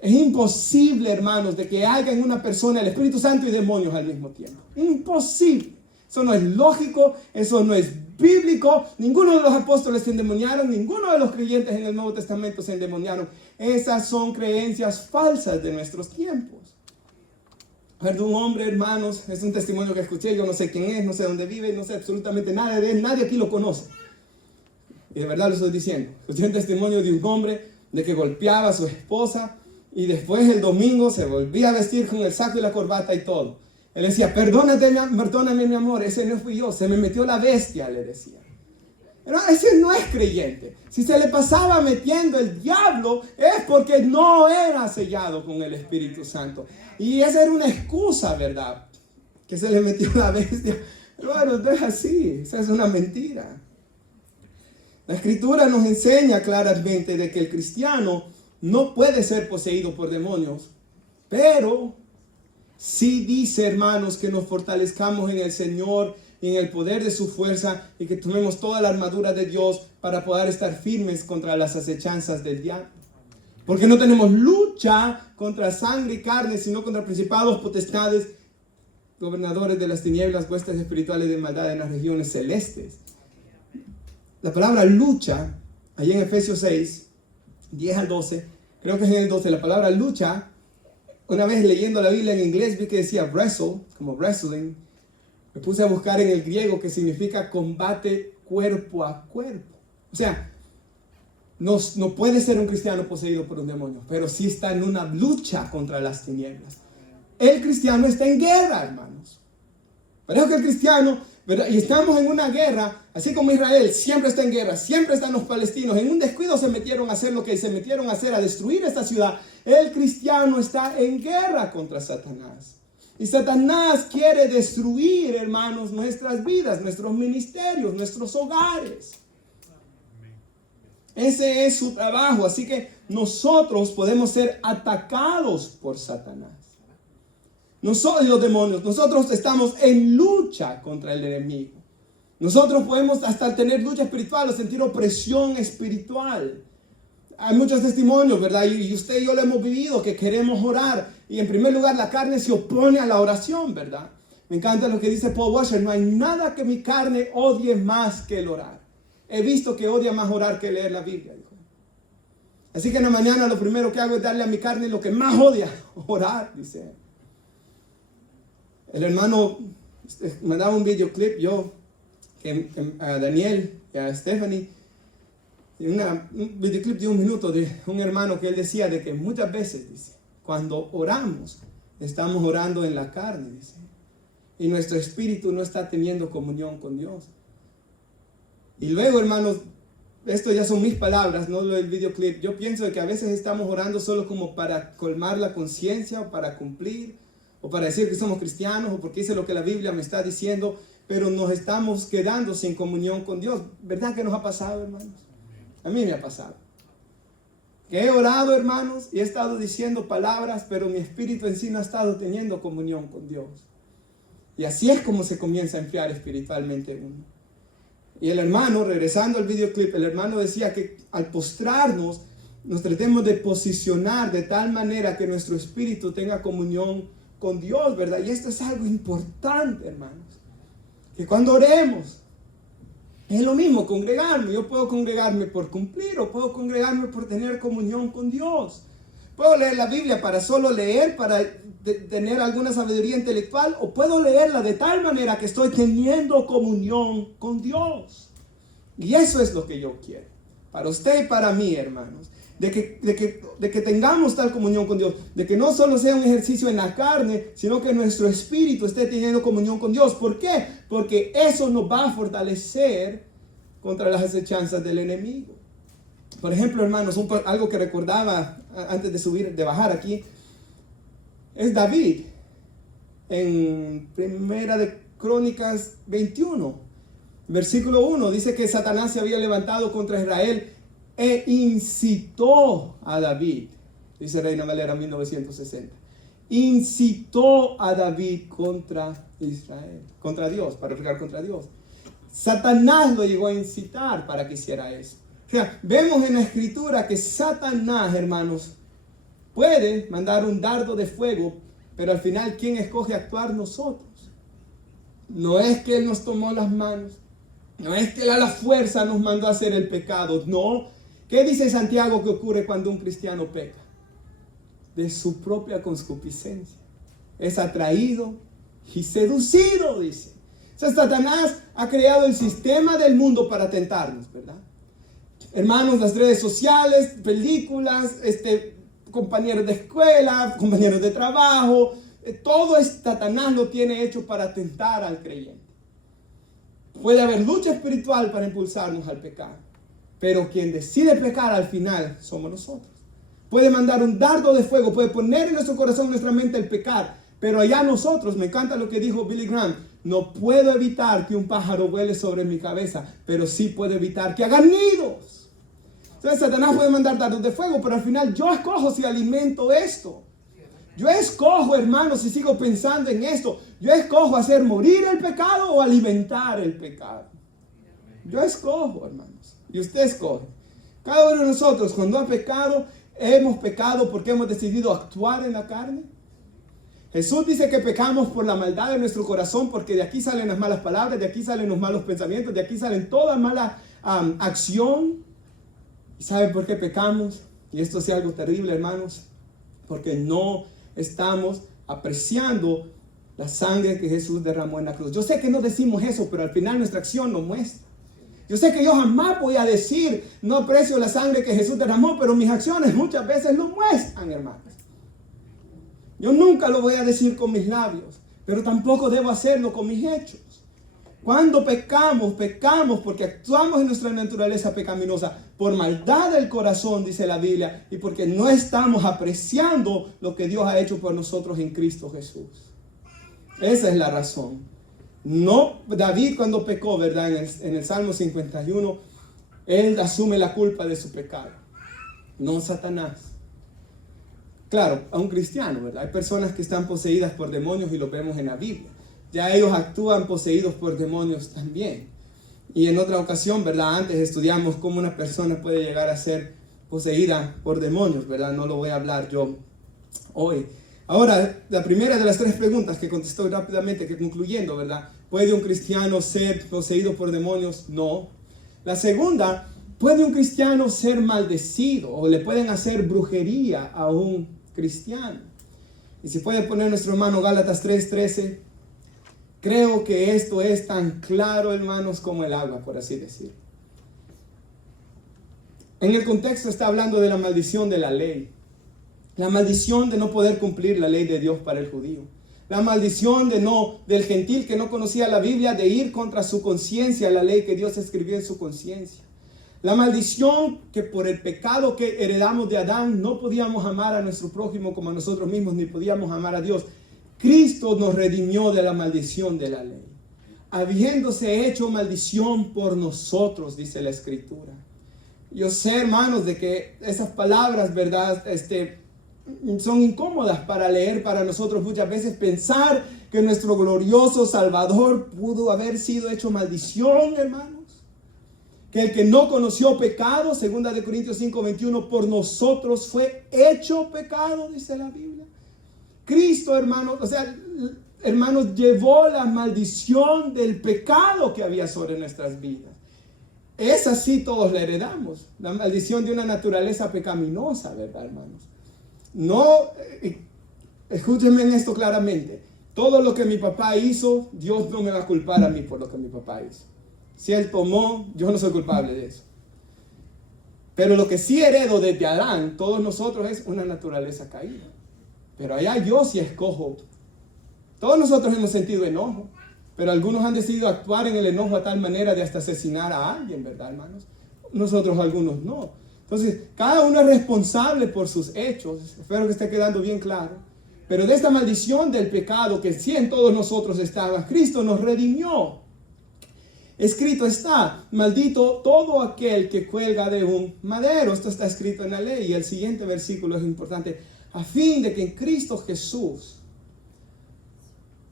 Es imposible, hermanos, de que haya en una persona el Espíritu Santo y demonios al mismo tiempo. Imposible. Eso no es lógico, eso no es bíblico. Ninguno de los apóstoles se endemoniaron, ninguno de los creyentes en el Nuevo Testamento se endemoniaron. Esas son creencias falsas de nuestros tiempos. De un hombre, hermanos, es un testimonio que escuché, yo no sé quién es, no sé dónde vive, no sé absolutamente nada de él, nadie aquí lo conoce. Y de verdad lo estoy diciendo. Escuché un testimonio de un hombre de que golpeaba a su esposa y después el domingo se volvía a vestir con el saco y la corbata y todo. Él decía, perdóname mi amor, ese no fui yo, se me metió la bestia, le decía. Pero ese no es creyente. Si se le pasaba metiendo el diablo, es porque no era sellado con el Espíritu Santo. Y esa era una excusa, ¿verdad? Que se le metió la bestia. Pero bueno, no es así. Esa es una mentira. La Escritura nos enseña claramente de que el cristiano no puede ser poseído por demonios, pero sí dice, hermanos, que nos fortalezcamos en el Señor y en el poder de su fuerza y que tomemos toda la armadura de Dios para poder estar firmes contra las acechanzas del diablo. Porque no tenemos lucha contra sangre y carne, sino contra principados, potestades, gobernadores de las tinieblas, huestes espirituales de maldad en las regiones celestes. La palabra lucha, allí en Efesios 6, 10 al 12, creo que es en el 12, la palabra lucha, una vez leyendo la Biblia en inglés vi que decía wrestle, como wrestling. Me puse a buscar en el griego que significa combate cuerpo a cuerpo. O sea, no puede ser un cristiano poseído por un demonio, pero sí está en una lucha contra las tinieblas. El cristiano está en guerra, hermanos. Pero es que el cristiano, ¿verdad? Y estamos en una guerra, así como Israel siempre está en guerra, siempre están los palestinos. En un descuido se metieron a hacer lo que se metieron a hacer, a destruir esta ciudad. El cristiano está en guerra contra Satanás. Y Satanás quiere destruir, hermanos, nuestras vidas, nuestros ministerios, nuestros hogares. Ese es su trabajo. Así que nosotros podemos ser atacados por Satanás. Nosotros, los demonios, nosotros estamos en lucha contra el enemigo. Nosotros podemos hasta tener lucha espiritual o sentir opresión espiritual. Hay muchos testimonios, ¿verdad? Y usted y yo lo hemos vivido, que queremos orar. Y en primer lugar, la carne se opone a la oración, ¿verdad? Me encanta lo que dice Paul Washer. No hay nada que mi carne odie más que el orar. He visto que odia más orar que leer la Biblia, dijo. Así que en la mañana lo primero que hago es darle a mi carne lo que más odia, orar, dice. El hermano me daba un videoclip, yo, a Daniel y a Stephanie, un videoclip de 1 minuto de un hermano que él decía de que muchas veces, dice, cuando oramos, estamos orando en la carne, dice, y nuestro espíritu no está teniendo comunión con Dios. Y luego, hermanos, esto ya son mis palabras, no lo del videoclip. Yo pienso que a veces estamos orando solo como para colmar la conciencia o para cumplir, o para decir que somos cristianos, o porque hice lo que la Biblia me está diciendo, pero nos estamos quedando sin comunión con Dios. ¿Verdad que nos ha pasado, hermanos? A mí me ha pasado. Que he orado, hermanos, y he estado diciendo palabras, pero mi espíritu en sí no ha estado teniendo comunión con Dios. Y así es como se comienza a enfriar espiritualmente uno. Y el hermano, regresando al videoclip, el hermano decía que al postrarnos, nos tratemos de posicionar de tal manera que nuestro espíritu tenga comunión con Dios, ¿verdad? Y esto es algo importante, hermanos. Que cuando oremos, es lo mismo congregarme. Yo puedo congregarme por cumplir o puedo congregarme por tener comunión con Dios. Puedo leer la Biblia para solo leer, para tener alguna sabiduría intelectual, o puedo leerla de tal manera que estoy teniendo comunión con Dios. Y eso es lo que yo quiero. Para usted y para mí, hermanos. De que tengamos tal comunión con Dios. De que no solo sea un ejercicio en la carne, sino que nuestro espíritu esté teniendo comunión con Dios. ¿Por qué? Porque eso nos va a fortalecer contra las acechanzas del enemigo. Por ejemplo, hermanos, algo que recordaba antes de bajar aquí, es David. En Primera de Crónicas 21, versículo 1, dice que Satanás se había levantado contra Israel e incitó a David, dice Reina Valera 1960, incitó a David contra Israel, contra Dios, para pecar contra Dios. Satanás lo llegó a incitar para que hiciera eso. O sea, vemos en la escritura que Satanás, hermanos, puede mandar un dardo de fuego, pero al final, ¿quién escoge actuar? Nosotros. No es que Él nos tomó las manos, no es que Él a la fuerza nos mandó a hacer el pecado, no. ¿Qué dice Santiago que ocurre cuando un cristiano peca? De su propia concupiscencia. Es atraído y seducido, dice. O sea, Satanás ha creado el sistema del mundo para tentarnos, ¿verdad? Hermanos, las redes sociales, películas, compañeros de escuela, compañeros de trabajo, todo Satanás lo tiene hecho para tentar al creyente. Puede haber lucha espiritual para impulsarnos al pecado. Pero quien decide pecar al final somos nosotros. Puede mandar un dardo de fuego, puede poner en nuestro corazón, en nuestra mente el pecar. Pero allá nosotros, me encanta lo que dijo Billy Graham, no puedo evitar que un pájaro vuele sobre mi cabeza, pero sí puedo evitar que hagan nidos. Entonces Satanás puede mandar dardos de fuego, pero al final yo escojo si alimento esto. Yo escojo, hermanos, si sigo pensando en esto. Yo escojo hacer morir el pecado o alimentar el pecado. Yo escojo, hermanos. Y usted escoge. Cada uno de nosotros, cuando ha pecado, hemos pecado porque hemos decidido actuar en la carne. Jesús dice que pecamos por la maldad de nuestro corazón, porque de aquí salen las malas palabras, de aquí salen los malos pensamientos, de aquí salen toda mala acción. ¿Y sabe por qué pecamos? Y esto es algo terrible, hermanos, porque no estamos apreciando la sangre que Jesús derramó en la cruz. Yo sé que no decimos eso, pero al final nuestra acción lo muestra. Yo sé que yo jamás voy a decir, no aprecio la sangre que Jesús derramó, pero mis acciones muchas veces lo muestran, hermanos. Yo nunca lo voy a decir con mis labios, pero tampoco debo hacerlo con mis hechos. Cuando pecamos, pecamos porque actuamos en nuestra naturaleza pecaminosa por maldad del corazón, dice la Biblia, y porque no estamos apreciando lo que Dios ha hecho por nosotros en Cristo Jesús. Esa es la razón. No, David cuando pecó, ¿verdad? En el Salmo 51, él asume la culpa de su pecado, no Satanás. Claro, a un cristiano, ¿verdad? Hay personas que están poseídas por demonios y lo vemos en la Biblia. Ya ellos actúan poseídos por demonios también. Y en otra ocasión, ¿verdad? Antes estudiamos cómo una persona puede llegar a ser poseída por demonios, ¿verdad? No lo voy a hablar yo hoy. Ahora, la primera de las tres preguntas que contestó rápidamente, que concluyendo, ¿verdad? ¿Puede un cristiano ser poseído por demonios? No. La segunda, ¿puede un cristiano ser maldecido o le pueden hacer brujería a un cristiano? Y si puede poner nuestro hermano Gálatas 3:13. Creo que esto es tan claro, hermanos, como el agua, por así decirlo. En el contexto está hablando de la maldición de la ley. La maldición de no poder cumplir la ley de Dios para el judío. La maldición del gentil que no conocía la Biblia, de ir contra su conciencia, la ley que Dios escribió en su conciencia. La maldición que por el pecado que heredamos de Adán no podíamos amar a nuestro prójimo como a nosotros mismos, ni podíamos amar a Dios. Cristo nos redimió de la maldición de la ley, habiéndose hecho maldición por nosotros, dice la Escritura. Yo sé, hermanos, de que esas palabras, ¿verdad? Son incómodas para leer para nosotros muchas veces. Pensar que nuestro glorioso Salvador pudo haber sido hecho maldición, hermanos. Que el que no conoció pecado, 2 Corintios 5:21, por nosotros fue hecho pecado, dice la Biblia. Cristo, hermanos, hermanos, llevó la maldición del pecado que había sobre nuestras vidas. Esa sí todos la heredamos. La maldición de una naturaleza pecaminosa, ¿verdad, hermanos? No, escúchenme en esto claramente. Todo lo que mi papá hizo, Dios no me va a culpar a mí por lo que mi papá hizo. Si él tomó, yo no soy culpable de eso. Pero lo que sí heredo desde Adán, todos nosotros, es una naturaleza caída. Pero allá yo sí escojo. Todos nosotros hemos sentido enojo, pero algunos han decidido actuar en el enojo a tal manera de hasta asesinar a alguien, ¿verdad, hermanos? Nosotros algunos no. Entonces, cada uno es responsable por sus hechos. Espero que esté quedando bien claro. Pero de esta maldición del pecado que sí en todos nosotros estaba, Cristo nos redimió. Escrito está, maldito todo aquel que cuelga de un madero. Esto está escrito en la ley. Y el siguiente versículo es importante. A fin de que en Cristo Jesús,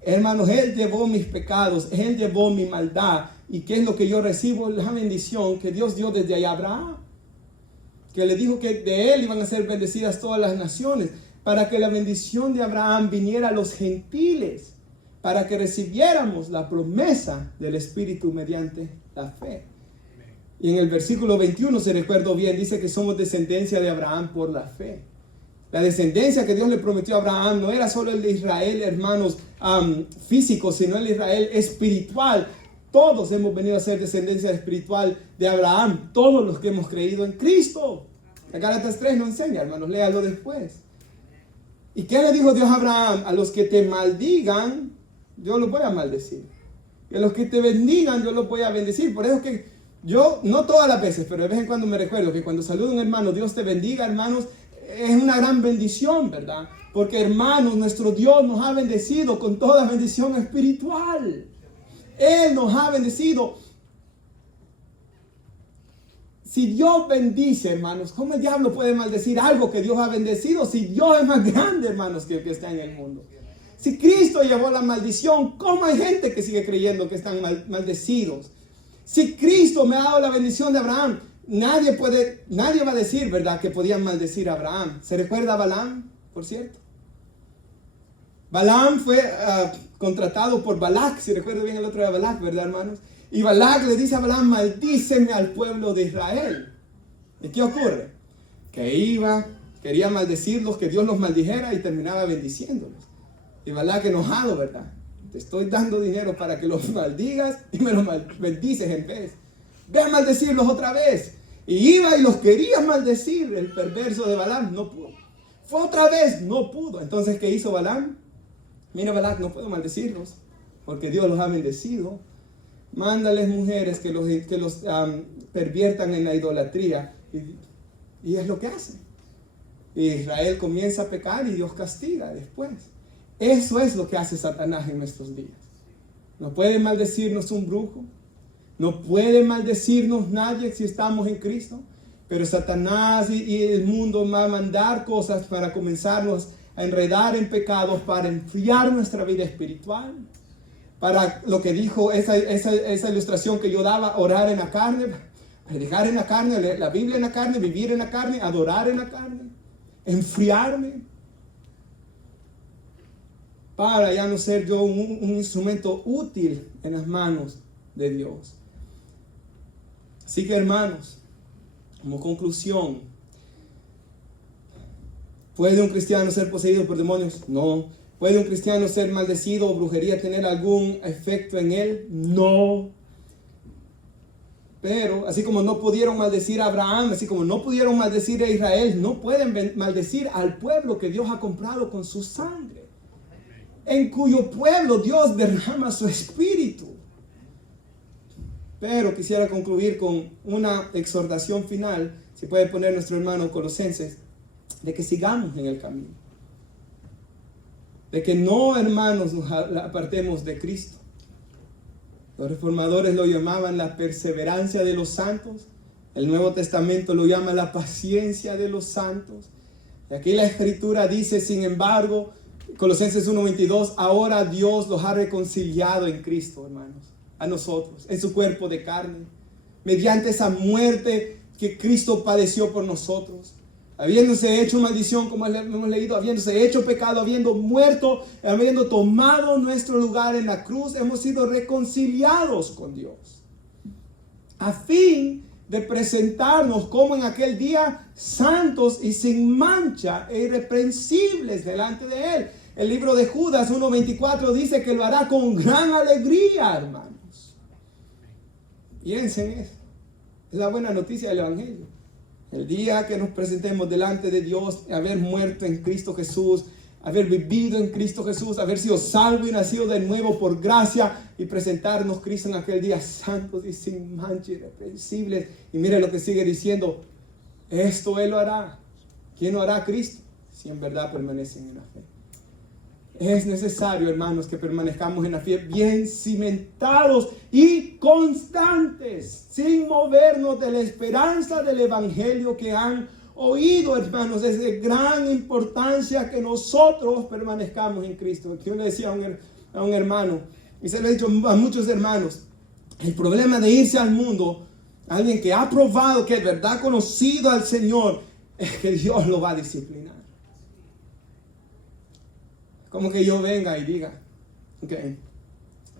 hermanos, Él llevó mis pecados, Él llevó mi maldad. ¿Y qué es lo que yo recibo? La bendición que Dios dio desde allá a Abraham. Que le dijo que de Él iban a ser bendecidas todas las naciones. Para que la bendición de Abraham viniera a los gentiles. Para que recibiéramos la promesa del Espíritu mediante la fe. Y en el versículo 21, si recuerdo bien, dice que somos descendencia de Abraham por la fe. La descendencia que Dios le prometió a Abraham no era solo el de Israel, hermanos, físico, sino el Israel espiritual. Todos hemos venido a ser descendencia espiritual de Abraham, todos los que hemos creído en Cristo. La Gálatas 3 nos enseña, hermanos, léalo después. ¿Y qué le dijo Dios a Abraham? A los que te maldigan, yo los voy a maldecir. Que los que te bendigan yo los voy a bendecir. Por eso que yo, no todas las veces, pero de vez en cuando me recuerdo que cuando saludo a un hermano, Dios te bendiga, hermanos, es una gran bendición, ¿verdad? Porque, hermanos, nuestro Dios nos ha bendecido con toda bendición espiritual. Él nos ha bendecido. Si Dios bendice, hermanos, ¿cómo el diablo puede maldecir algo que Dios ha bendecido? Si Dios es más grande, hermanos, que el que está en el mundo. Si Cristo llevó la maldición, ¿cómo hay gente que sigue creyendo que están maldecidos? Si Cristo me ha dado la bendición de Abraham, nadie va a decir, ¿verdad?, que podían maldecir a Abraham. ¿Se recuerda a Balaam, por cierto? Balaam fue contratado por Balac, si recuerda bien el otro de Balac, ¿verdad, hermanos? Y Balac le dice a Balaam, maldíceme al pueblo de Israel. ¿Y qué ocurre? Que quería maldecirlos, que Dios los maldijera y terminaba bendiciéndolos. Y Balac enojado, ¿verdad? Te estoy dando dinero para que los maldigas y me los bendices en vez. Ve a maldecirlos otra vez. Y iba y los quería maldecir. El perverso de Balaam no pudo. Fue otra vez, no pudo. Entonces, ¿qué hizo Balaam? Mira, Balac, no puedo maldecirlos porque Dios los ha bendecido. Mándales mujeres que los perviertan en la idolatría. Y es lo que hacen. Y Israel comienza a pecar y Dios castiga después. Eso es lo que hace Satanás en nuestros días. No puede maldecirnos un brujo. No puede maldecirnos nadie si estamos en Cristo. Pero Satanás y el mundo va a mandar cosas para comenzarnos a enredar en pecados, para enfriar nuestra vida espiritual. Para lo que dijo esa ilustración que yo daba, orar en la carne, predicar en la carne, leer la Biblia en la carne, vivir en la carne, adorar en la carne, enfriarme. Para ya no ser yo un instrumento útil en las manos de Dios. Así que, hermanos, como conclusión, ¿puede un cristiano ser poseído por demonios? No. ¿Puede un cristiano ser maldecido o brujería tener algún efecto en él? No. Pero, así como no pudieron maldecir a Abraham, así como no pudieron maldecir a Israel, no pueden maldecir al pueblo que Dios ha comprado con su sangre, en cuyo pueblo Dios derrama su espíritu. Pero quisiera concluir con una exhortación final, si puede poner nuestro hermano Colosenses, de que sigamos en el camino. De que no, hermanos, nos apartemos de Cristo. Los reformadores lo llamaban la perseverancia de los santos. El Nuevo Testamento lo llama la paciencia de los santos. Y aquí la Escritura dice, sin embargo, Colosenses 1:22, ahora Dios los ha reconciliado en Cristo, hermanos, a nosotros, en su cuerpo de carne, mediante esa muerte que Cristo padeció por nosotros. Habiéndose hecho maldición, como hemos leído, habiéndose hecho pecado, habiendo muerto, habiendo tomado nuestro lugar en la cruz, hemos sido reconciliados con Dios, a fin de presentarnos como en aquel día santos y sin mancha e irreprensibles delante de Él. El libro de Judas 1:24 dice que lo hará con gran alegría, hermanos. Piensen eso. Es la buena noticia del Evangelio. El día que nos presentemos delante de Dios, haber muerto en Cristo Jesús, haber vivido en Cristo Jesús, haber sido salvo y nacido de nuevo por gracia y presentarnos Cristo en aquel día santos y sin mancha, irreprensibles. Y mire lo que sigue diciendo, esto Él lo hará. ¿Quién lo hará? Cristo, si en verdad permanecen en la fe. Es necesario, hermanos, que permanezcamos en la fe bien cimentados y constantes, sin movernos de la esperanza del Evangelio que han oído, hermanos. Es de gran importancia que nosotros permanezcamos en Cristo. Yo le decía a un hermano, y se lo he dicho a muchos hermanos, el problema de irse al mundo, alguien que ha probado que es verdad conocido al Señor, es que Dios lo va a disciplinar. Como que yo venga y diga, ok,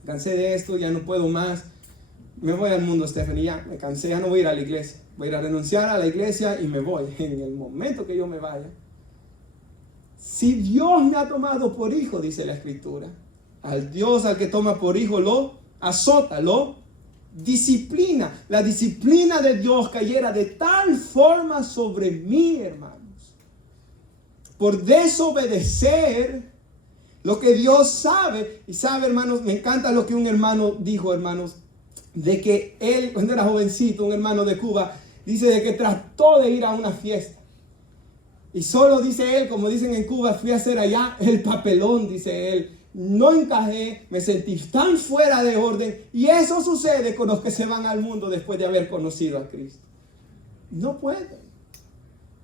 cansé de esto, ya no puedo más, me voy al mundo, Stephanie, ya me cansé, ya no voy a ir a la iglesia, voy a ir a renunciar a la iglesia y me voy. En el momento que yo me vaya, si Dios me ha tomado por hijo, dice la Escritura, al Dios al que toma por hijo lo azota, lo disciplina. La disciplina de Dios cayera de tal forma sobre mí, hermanos, por desobedecer Lo que Dios sabe, y sabe, hermanos, me encanta lo que un hermano dijo, hermanos, de que él, cuando era jovencito, un hermano de Cuba, dice de que trató de ir a una fiesta. Y solo dice él, como dicen en Cuba, fui a hacer allá el papelón, dice él. No encajé, me sentí tan fuera de orden. Y eso sucede con los que se van al mundo después de haber conocido a Cristo. No puede.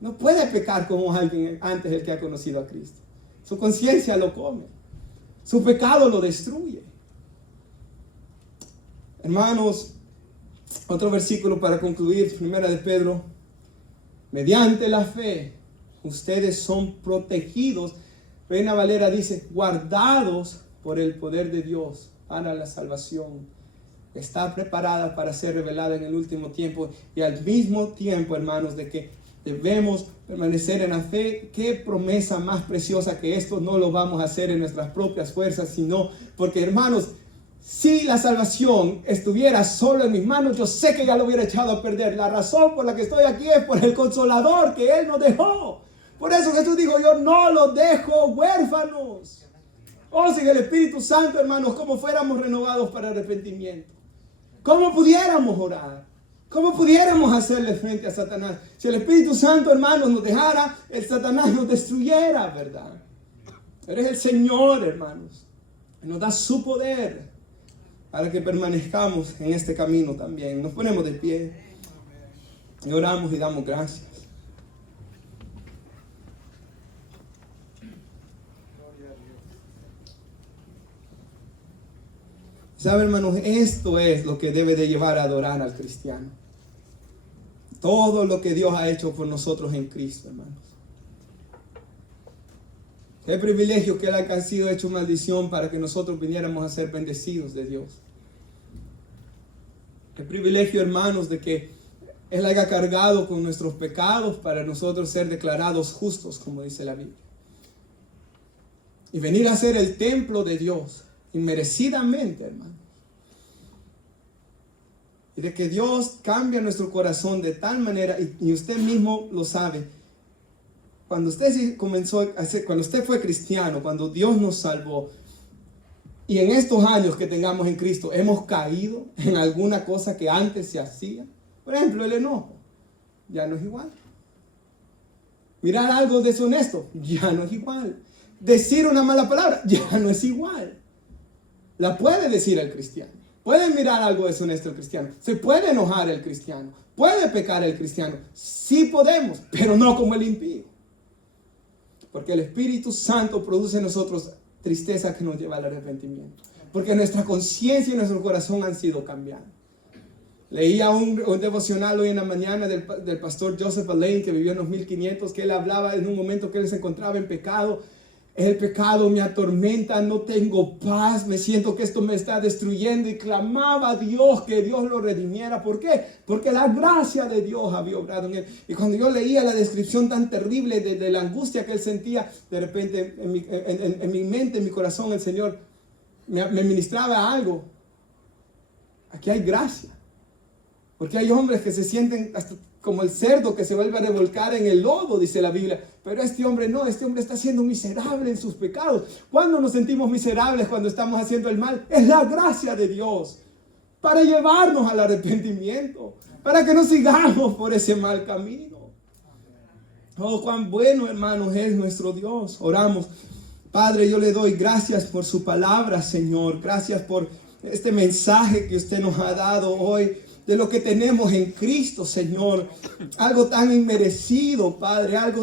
No puede pecar como alguien antes del que ha conocido a Cristo. Su conciencia lo come. Su pecado lo destruye. Hermanos, otro versículo para concluir, primera de Pedro. Mediante la fe, ustedes son protegidos. Reina Valera dice, guardados por el poder de Dios para la salvación. Está preparada para ser revelada en el último tiempo. Y al mismo tiempo, hermanos, de que debemos permanecer en la fe. Qué promesa más preciosa que esto no lo vamos a hacer en nuestras propias fuerzas, sino porque, hermanos, si la salvación estuviera solo en mis manos, yo sé que ya lo hubiera echado a perder. La razón por la que estoy aquí es por el Consolador que Él nos dejó. Por eso Jesús dijo, yo no los dejo huérfanos. Oh, sin el Espíritu Santo, hermanos, ¿cómo fuéramos renovados para arrepentimiento? ¿Cómo pudiéramos orar? ¿Cómo pudiéramos hacerle frente a Satanás? Si el Espíritu Santo, hermanos, nos dejara, el Satanás nos destruyera, ¿verdad? Pero es el Señor, hermanos. Nos da su poder para que permanezcamos en este camino también. Nos ponemos de pie y oramos y damos gracias. ¿Sabe, hermanos? Esto es lo que debe de llevar a adorar al cristiano. Todo lo que Dios ha hecho por nosotros en Cristo, hermanos. Qué privilegio que Él ha sido hecho maldición para que nosotros viniéramos a ser bendecidos de Dios. Qué privilegio, hermanos, de que Él haya cargado con nuestros pecados para nosotros ser declarados justos, como dice la Biblia. Y venir a ser el templo de Dios, inmerecidamente, hermano. Y de que Dios cambia nuestro corazón de tal manera, y usted mismo lo sabe, cuando usted cuando usted fue cristiano, cuando Dios nos salvó, y en estos años que tengamos en Cristo, hemos caído en alguna cosa que antes se hacía. Por ejemplo, el enojo, ya no es igual. Mirar algo deshonesto, ya no es igual. Decir una mala palabra, ya no es igual. La puede decir el cristiano. Puede mirar algo deshonesto el cristiano. Se puede enojar el cristiano. Puede pecar el cristiano. Sí podemos, pero no como el impío. Porque el Espíritu Santo produce en nosotros tristeza que nos lleva al arrepentimiento. Porque nuestra conciencia y nuestro corazón han sido cambiados. Leía un devocional hoy en la mañana del pastor Joseph Alain, que vivió en los 1500, que él hablaba en un momento que él se encontraba en pecado. El pecado me atormenta, no tengo paz, me siento que esto me está destruyendo, y clamaba a Dios que Dios lo redimiera. ¿Por qué? Porque la gracia de Dios había obrado en él. Y cuando yo leía la descripción tan terrible de la angustia que él sentía, de repente en mi mente, en mi corazón, el Señor me ministraba algo. Aquí hay gracia. Porque hay hombres que se sienten hasta como el cerdo que se vuelve a revolcar en el lodo, dice la Biblia. Pero este hombre no, este hombre está siendo miserable en sus pecados. ¿Cuándo nos sentimos miserables? Cuando estamos haciendo el mal. Es la gracia de Dios para llevarnos al arrepentimiento, para que no sigamos por ese mal camino. Oh, cuán bueno, hermanos, es nuestro Dios. Oramos. Padre, yo le doy gracias por su palabra, Señor. Gracias por este mensaje que usted nos ha dado hoy, de lo que tenemos en Cristo, Señor. Algo tan inmerecido, Padre, algo